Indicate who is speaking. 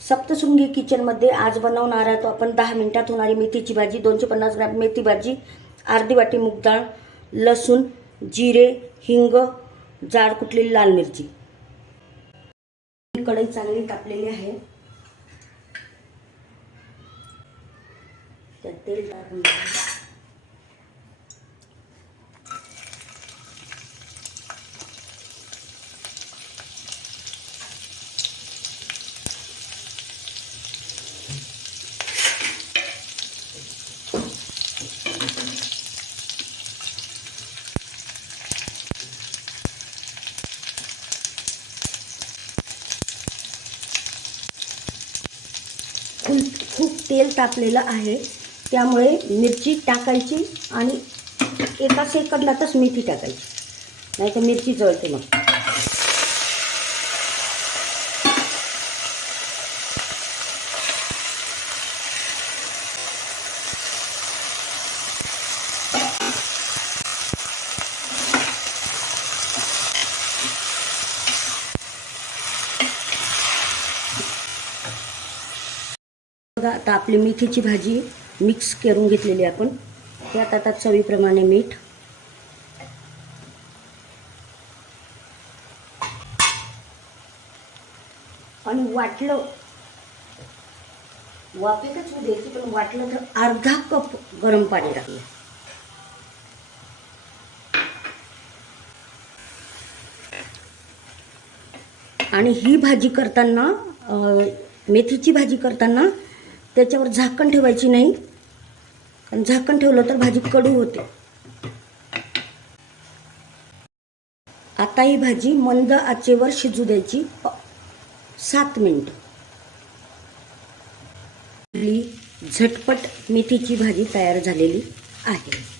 Speaker 1: सप्तशृंगी किचनमध्ये आज बनवणार आहोत आपण दहा मिनिटात होणारी मेथीची भाजी दोनशे पन्नास ग्रॅम मेथी भाजी अर्धी वाटी मूग डाळ लसूण जिरे हिंग जाड कुटलेली लाल मिरची. कढई चांगली तापलेली आहे. त्यात तेल टाकून खूप खूप तेल तापलेलं आहे. त्यामुळे मिरची टाकायची आणि एका सेकंदातच मेथी टाकायची. नाही तर मिरची जळते मग. बघा आता आपली मेथीची भाजी मिक्स करून घेतलेली आपण. त्यात आता चवीप्रमाणे मीठ. आणि वाटलं. वापेतच होऊ द्यायची पण वाटलं तर अर्धा कप गरम पाणी टाकलं आणि ही भाजी करताना मेथीची भाजी करताना त्याच्यावर झाकण ठेवायची नाही. कारण झाकण ठेवलं तर भाजी कडू होते. आता ही भाजी मंद आचेवर शिजू द्यायची. प- सात मिनिट. झटपट मेथीची भाजी तयार झालेली आहे.